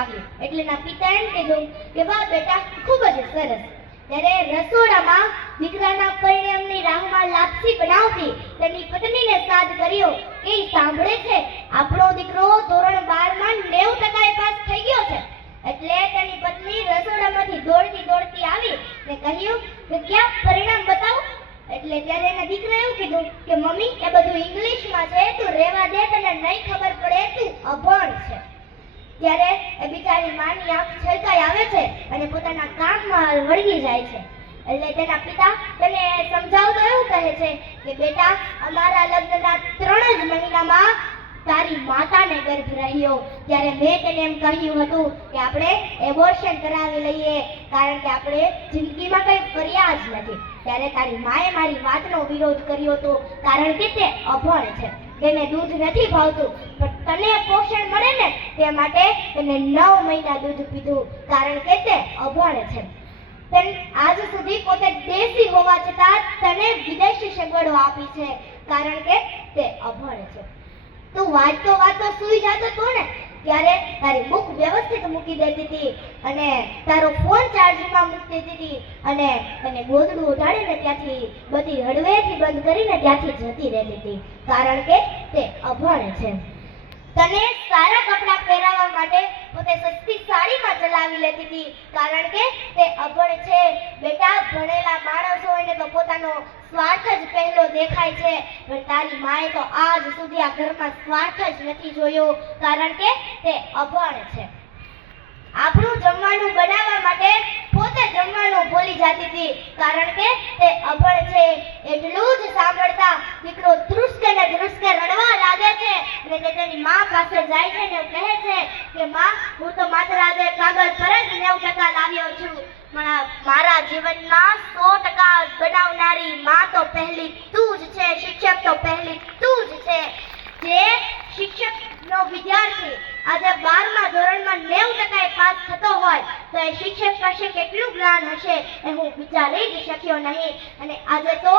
આવ્યું એટલે એના પિતા એમ કીધું કે વાહ બેટા, ખૂબ જ સરસ. ત્યારે રસોડામાં દીકરાના પરિણામની રાહમાં લાપસી બનાવતી તેની પત્નીને સાદ કર્યો કે ઈ સાંભળે છે, આપણો દીકરો ધોરણ 12 માં 90% પાસ થઈ ગયો છે. એટલે તેની પત્ની રસોડામાંથી દોડતી આવી ને કહ્યું કે ક્યાં પરિણામ બતાવો. એટલે ત્યારે એના દીકરાએ એવું કીધું કે મમ્મી, એ બધું ઇંગ્લિશમાં છે, તું રહેવા દે, તને નહીં ખબર પડે, તું અભણ છે. ત્યારે એ બિચારી માની આંખ છલકાઈ આવે છે અને પોતાના કામમાં વળગી જાય છે. એટલે તેના પિતા તેને સમજાવતો એવું કહે છે કે બેટા, અમારા લગ્નના 3 જ મહિનામાં તારી માતાને ગર્ભ રહ્યો. ત્યારે મેં તેને એમ કહ્યું હતું કે આપણે એબોર્શન કરાવી લઈએ, કારણ કે આપણે જિંદગીમાં કંઈ કર્યા જ નથી. ત્યારે તારી માએ મારી વાતનો વિરોધ કર્યો હતો, કારણ કે તે અભણ છે, તેને દૂધ નથી ભાવતું, પણ તને પોષણ મળે ને તે માટે તેને 9 મહિના દૂધ પીધું, કારણ કે તે અભણ છે. તને આજ સુધી પોતે દેશી હોવા છતાં તને વિદેશી સગવડો આપી છે, કારણ કે તે અભણ છે. તું વાંચતો સૂઈ જતો તો ને ત્યારે તારી બુક વ્યવસ્થિત મૂકી દેતી હતી અને તારો ફોન ચાર્જિંગમાં મૂકી દેતી હતી અને તને ગોદડું ઉઠાડીને ત્યાંથી બધી હળવેથી બંધ કરીને ત્યાંથી જતી રહેતી હતી, કારણ કે તે અભણ છે. તને સારા કપડાં પહેરાવવા માટે પોતે સસ્તી સાડીમાં ચલાવી લેતી હતી, કારણ કે તે અભણ છે. બેટા, ભણેલા માણસો હોય તો પોતાનો સ્વાર્થ જ પહેલો દેખાય છે, પણ તારી માએ તો આજ સુધી આ ઘરમાં સ્વાર્થ જ નથી જોયો, કારણ કે તે અભણ છે. આપણું જમવાનું બનાવવા માટે પોતે જમવાનું ભૂલી જતી હતી, કારણ કે તે અભણ છે. એટલું જ સાંભળતા દીકરો ધ્રુસકે ને ધ્રુસકે રડવા લાગે છે અને તે તેની માં પાસે જાય છે ને કહે છે કે માં, હું તો માત્ર આજે કાગળ પર જ 90% લાવ્યો છું, પણ મારા જીવનમાં 100% બનાવનારી માં તો પહેલી તું જ છે, શિક્ષક તો પહેલી તું જ છે. જે શિક્ષકનો વિદ્યાર્થી આજે 12મા ધોરણમાં 90% પાસ થતો હોય તો એ શિક્ષક પાસે કેટલું જ્ઞાન હશે એ હું વિચારી જ શક્યો નહીં. અને આજે તો